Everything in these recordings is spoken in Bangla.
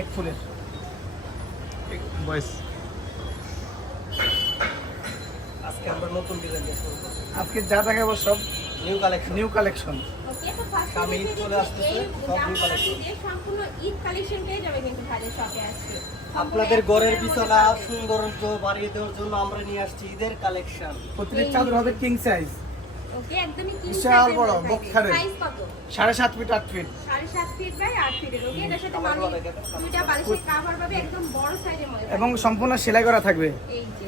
এক ফুলের বয়স আজকে আমরা নতুন ডিজাইন নিয়ে শুরু করব। আজকে যা দেখাবো সব নিউ কালেকশন ওকে তো ফার্স্ট সামনে ঈদ চলে আসতেছে, সব new collection। সম্পূর্ণ ঈদ কালেকশন পেয়ে যাবে কিন্তু ভাইদের শপে আসছে আপনাদের ঘরের বিছানা সৌন্দর্য বাড়িয়ে দেওয়ার জন্য আমরা নিয়ে আসছি ঈদের কালেকশন। প্রতিটি চাদর হবে কিং সাইজ, ওকে একদমই কি বিশাল বড়, বক্সারের। সাইজ কত 7.5 ফিট 8 ফিট 7.5 ফিট বাই 8 ফিটের ওকে এটার সাথে মানে দুইটা বালিশের কভার পাবে একদম বড় সাইজের মধ্যে এবং সম্পূর্ণ সেলাই করা থাকবে। এই যে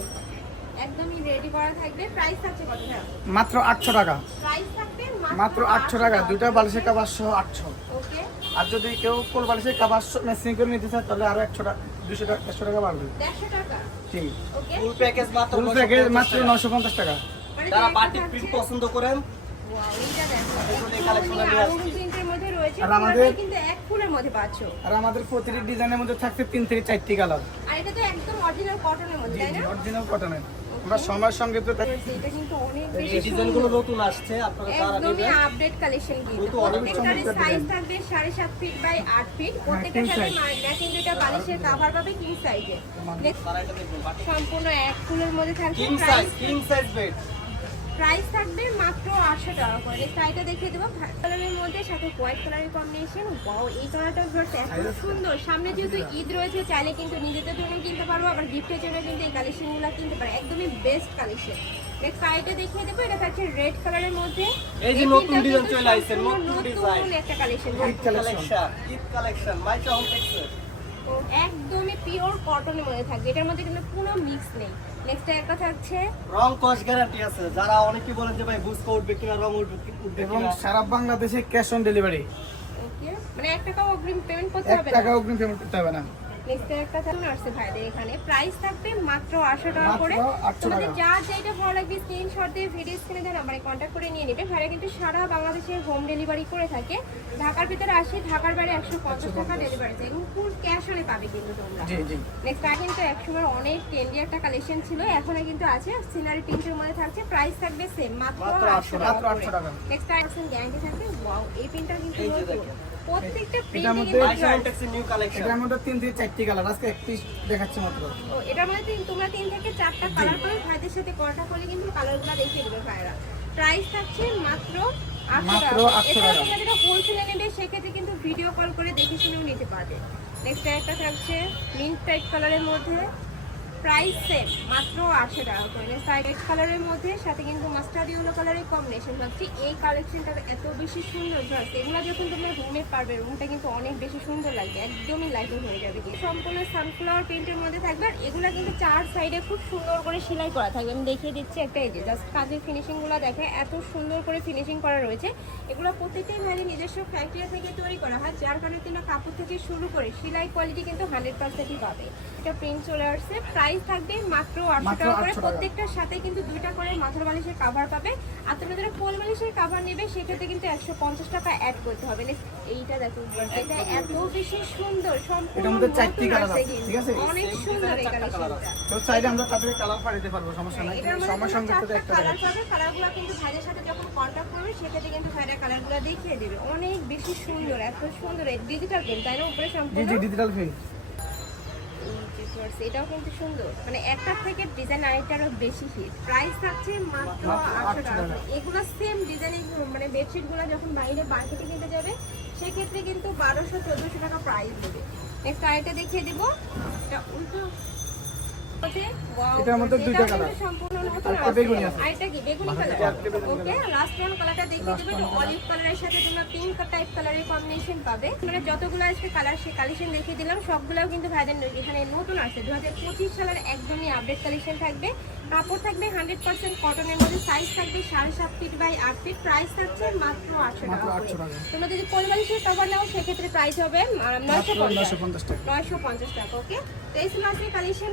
একদমই রেডি করা থাকবে প্রাইস আছে কত না মাত্র 800 টাকা, প্রাইস থাকবে মাত্র 800 টাকা। দুইটা বালিশের কভার সহ 800। ওকে আর যদি কেউ কোল বালিশের কভার ম্যাচিং করে নিতে চায় তাহলে আরো 100 টাকা 200 টাকা 100 টাকা বাড়বে। 150 টাকা ঠিক, ওকে ফুল প্যাকেজ মাত্র ফুল প্যাকেজ মাত্র 950 টাকা। মানে যারা যেটা বাটিক থাকছে- প্রিন্ট পছন্দ করেন ওয়াও এইটা দেখো এই কালেকশন নিয়ে আসছি। প্রিন্টের মধ্যে রয়েছে আর আমাদের- পুরোটাই কিন্তু এক ফুলের মধ্যে পাচ্ছো আর আমাদের প্রতিটি ডিজাইনের মধ্যে থাকছে 3 থেকে 4টি কালার, আর এটা তো একদম অরিজিনাল কটনের মধ্যে তাই না অরিজিনাল কটনের। আমরা সময়ের সঙ্গে তো এটা কিন্তু অনেক এই বেশি ডিজাইনগুলো সুন্দর। নতুন আসছে, আপনারা যারা একদমই নেবেন আপডেট কালেকশন কিন্তু দ্রুত order প্রত্যেকটার করতে সাইজ পারেন। থাকবে 7.5 ফিট বাই 8 ফিট প্রত্যেকটার king সাথে size। ম্যাচিং দুইটা বালিশের কভার পাবে কিং সাইজে তারা এটা দেখবেন। সম্পূর্ণ এক ফুলের মধ্যে থাকবে কিং সাইজ বেড প্রাইস থাকবে মাত্র 800 টাকা করে সাইডটা দেখিয়ে দেবো কালারের মধ্যে সাথে হোয়াইট কালারের কম্বিনেশন ওয়াও এই কালারটা এত সুন্দর সামনে যেহেতু ঈদ রয়েছে চাইলে কিন্তু নিজেদের জন্য কিনতে পারবো আবার গিফটের জন্য কিন্তু এই কালেকশনগুলো কিনতে পারো একদমই বেস্ট কালেকশন নেক্সট সাইডটা দেখিয়ে দেবো এটা থাকছে রেড কালারের মধ্যে এই যে নতুন ডিজাইন চলে আসছে, নতুন ডিজাইন নতুন একটা কালেকশন ঈদ কালেকশন মাই চাহন টেক্সচার একদমই পিওর কটনের মধ্যে থাকবে এটার মধ্যে কিন্তু কোনো মিক্স নেই নেক্সট একটা থাকছে রং কস গ্যারান্টি আছে। যারা অনেকেই বলেন যে ভাই বুঝতে উঠবে কিনা রং উঠবে এবং কিনা, সারা বাংলাদেশে ক্যাশ অন ডেলিভারি, ওকে মানে 1 টাকাও অগ্রিম পেমেন্ট করতে 1 হবে টাকা না অগ্রিম পেমেন্ট করতে হবে না। নেক্সট একটা থাকবে আসছে ভাইদের এখানে প্রাইস থাকবে মাত্র 800 টাকা মাত্র করে 800 তোমাদের টাকা। যার যেটা ভালো লাগবে স্ক্রিনশট দিয়ে ভিডিও স্ক্রিনে দেন আমারে কন্টাক্ট করে নিয়ে নেবে ভাইরা কিন্তু সারা বাংলাদেশে হোম ডেলিভারি করে থাকে ঢাকার ভিতরে আসে ঢাকার বাইরে 150 টাকা ডেলিভারি চাই এবং ফুল ক্যাশ অনে পাবে কিন্তু তোমরা জি জি, নেক্সট কিন্তু একসময় অনেক ট্রেন্ডি একটা কালেকশন ছিল এখনো কিন্তু আছে সিনারি প্রিন্টের মধ্যে থাকছে প্রাইস থাকবে সেম মাত্র মাত্র 800 মাত্র টাকা 800 টাকা। নেক্সট আইটেম গ্যারান্টি থাকবে ওয়াও এই প্রিন্টটা কিন্তু এই যে নতুন। দেখেন। প্রত্যেকটা এটার প্রিন্টে মধ্যে মাই চাহন টেক্সচার নিউ কালেকশন। এটার মধ্যে 3 থেকে 4টি কালার, আজকে এক পিস দেখাচ্ছি মাত্র। ও এটার মধ্যে তোমরা 3 থেকে 4টা কালার করে ভাইদের সাথে কন্টাক্ট করলে কিন্তু কালারগুলো দেখিয়ে দেবে ভাইরা প্রাইস থাকছে মাত্র 800 মাত্র টাকা 800 এটা টাকা। তোমরা যেটা হোলসেলে নেবে সেক্ষেত্রে কিন্তু ভিডিও কল করে দেখে শুনেও নিতে পারবে নেক্সট একটা থাকছে মিন্ট টাইপ কালারের মধ্যে প্রাইস সেম মাত্র 800 টাকা করে সাইড কালারের মধ্যে সাথে কিন্তু মাস্টার্ড ইয়েলো কালারের কম্বিনেশন থাকছে এই কালেকশনটা এত বেশি সুন্দর জাস্ট এগুলো যখন তোমরা রুমে পারবে রুমটা কিন্তু অনেক বেশি সুন্দর লাগবে একদমই লাইটিং হয়ে যাবে কি সম্পূর্ণ সানফ্লাওয়ার প্রিন্টের মধ্যে থাকবে আর এগুলো কিন্তু চার সাইডে খুব সুন্দর করে সেলাই করা থাকবে আমি দেখিয়ে দিচ্ছি একটা এই যে জাস্ট কাজের ফিনিশিংগুলো দেখে এত সুন্দর করে ফিনিশিং করা রয়েছে এগুলো প্রত্যেকটাই ভাইয়ের নিজস্ব ফ্যাক্টরি থেকে তৈরি করা হয় যার কারণে কিন্তু কাপড় থেকে শুরু করে সেলাই কোয়ালিটি কিন্তু 100%ই পাবে এটা প্রিন্ট চলে আসছে প্রাইস থাকবে মাত্র 800 টাকা করে 800 টাকা। প্রত্যেকটার সাথে কিন্তু দুইটা করে মাথার বালিশের কভার পাবে আর তোমরা যারা কোল বালিশের কভার নেবে সেক্ষেত্রে কিন্তু 150 টাকা অ্যাড করতে হবে এইটা দেখো এটা এত বেশি সুন্দর সম্পূর্ণ এটার মধ্যে 4টি নতুন কালার আসছে আছে, কিন্তু। ঠিক আছে? অনেক সুন্দর এই কালেকশনটা তো চাইলে আমরা তাদের কালার পাঠাতে পারবো, সমস্যা নাই। এটার মধ্যে সময়ের সঙ্গে সাথে একটা কালার দেখাচ্ছি। পাবে কালারগুলো কিন্তু ভাইয়ের সাথে যখন কন্টাক্ট করবে সেক্ষেত্রে কিন্তু ভাইরা কালারগুলো দেখিয়ে দেবে অনেক বেশি সুন্দর এত সুন্দর ডিজিটাল প্রিন্ট তাই না উপরে জি সম্পূর্ণ জি, ডিজিটাল প্রিন্ট। এটাও কিন্তু সুন্দর মানে একটার থেকে ডিজাইন আরেকটারও বেশি হিট প্রাইস থাকছে মাত্র মাত্র 800 টাকা 800 টাকা। এগুলো সেম ডিজাইনের মানে বেডশিটগুলো যখন বাইরে মার্কেটে কিনতে যাবে সেক্ষেত্রে কিন্তু 1200-1400 টাকা প্রাইস দেবে নেক্সট আরেকটা দেখিয়ে দিব এটা উল্টো এটার মধ্যে দুইটা কালার। সম্পূর্ণ নতুন আরেকটা বেগুনি আছে। আরেকটা কি বেগুনি কালার ওকে লাস্ট ওয়ান কালারটা দেখিয়ে দেব এটা অলিভ কালারের সাথে তোমরা পিঙ্ক টাইপ কালারের কম্বিনেশন পাবে মানে যতগুলো আসবে কালার সে কালেকশন দেখিয়ে দিলাম সবগুলোও কিন্তু ভাইদের এখানে নতুন আছে 2025 সালের একদমই আপডেট কালেকশন থাকবে কাপড় থাকবে 100% কটনের মধ্যে সাইজ থাকবে 7.5 ফিট বাই 8 ফিট প্রাইস থাকছে মাত্র 800 টাকা মাত্র 800 করে। টাকা। তোমরা যদি কোলবালিশের কভার নাও সেক্ষেত্রে প্রাইস হবে মাত্র 950 টাকা। 950 টাকা ওকে তো এই ছিল আজকের কালেকশন